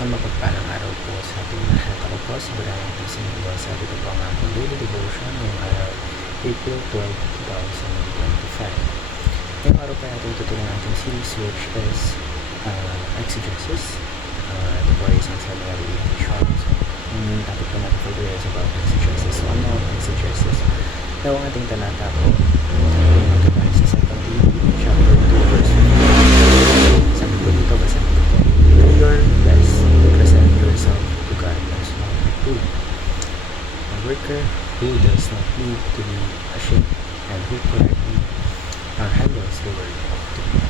Isang mapagpalang araw po sa ating lahat. Ako po si Brian Tisimulo. Sabi ko po ang aking daily devotion ngayong araw, April 12, 2025. Ngayong araw pa natin tutunan natin series which is exegesis. Ito po ay isang seminary edition. So, yung topic po natin for today is about exegesis. So, ano ang exegesis? Now, ang ating talata po ay sa 2 Timothy chapter 2 verse 15. Sabi po dito, basahin ko po. Do your best to present yourself to God as one approved, a worker who does not need to be ashamed and who correctly handles the word of truth.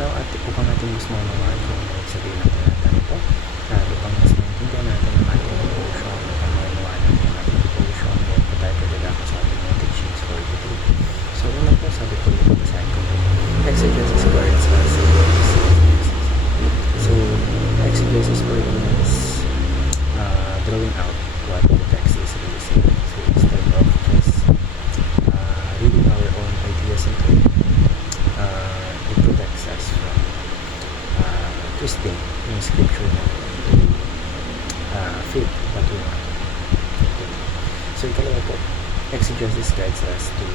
Now, upang natin mas maunawaan kung ano yung sabihin ng talata nito, upang mas maintindihan natin ang ating devotion, upang maunawaan natin ang ating devotion, ngayon po tayo pagdadako sa ating mga teachings for today. So, una po, sabi ko dito, basahin ko po. Exegesis guards us against exegesis. So, exegesis for is drawing out what the text is really saying. So, instead of just reading our own ideas into it, it protects us from twisting yung scripture natin to fit what we want. So, ikalawa po, exegesis guides us to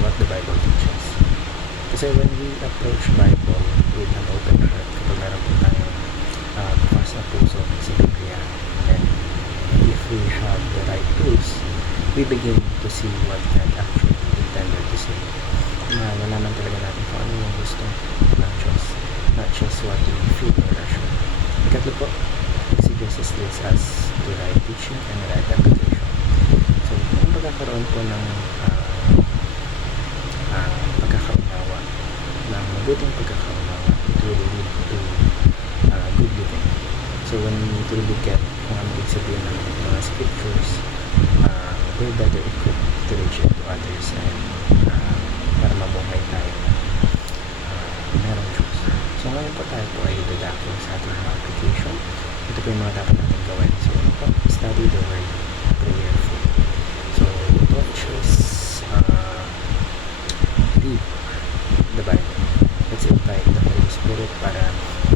what the Bible teaches. Kasi when we approach Bible with an open heart, kapag meron po tayong bukas na puso sa Biblia, and if we have the right tools, we begin to see what God actually intended to say. Nalaman talaga natin kung ano yung gusto ng Diyos, not just what we feel or assume. Ikatlo po, exegesis leads us to right teaching and right application. So, kung pagkakaroon po ng pagkakaunawa, ng mabuting pagkakaunawa, it will lead to good living. So when we truly get kung ano ibig sabihin ng mga scriptures, we're better equipped to reach it to others and para mabuhay tayo na merong Diyos. So ngayon po tayo po ay dadako sa ating mga application. Ito po yung mga dapat natin gawin. So ano po? Study the word prayerfully. So don't just read the Bible. Let's invite the Holy Spirit para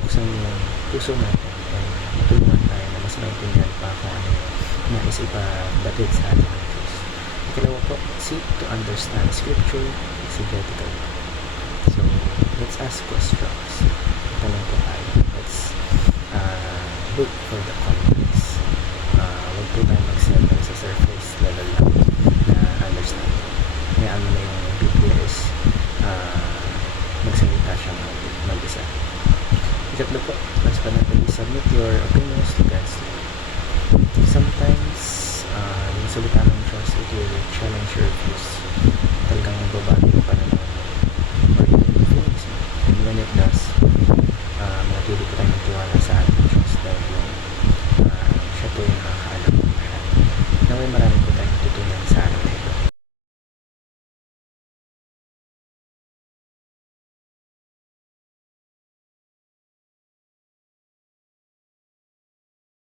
buksan yung puso natin and matulungan tayo na mas maintindihan pa kung ano yung nais ipabatid sa ating ng Diyos. Ikalawa po, seek to understand Scripture exegetically. So, let's ask questions. Tanong po tayo. Let's look for the context. Huwag po tayo mag-settle sa surface level lang na understanding. May ano na yung Biblia is magsalita siya mag-isa. Ikatlo po, last but not least, submit your opinions to God's will. Sometimes, yung salita ng Diyos, it will challenge your views. Talagang magbabago yung pananaw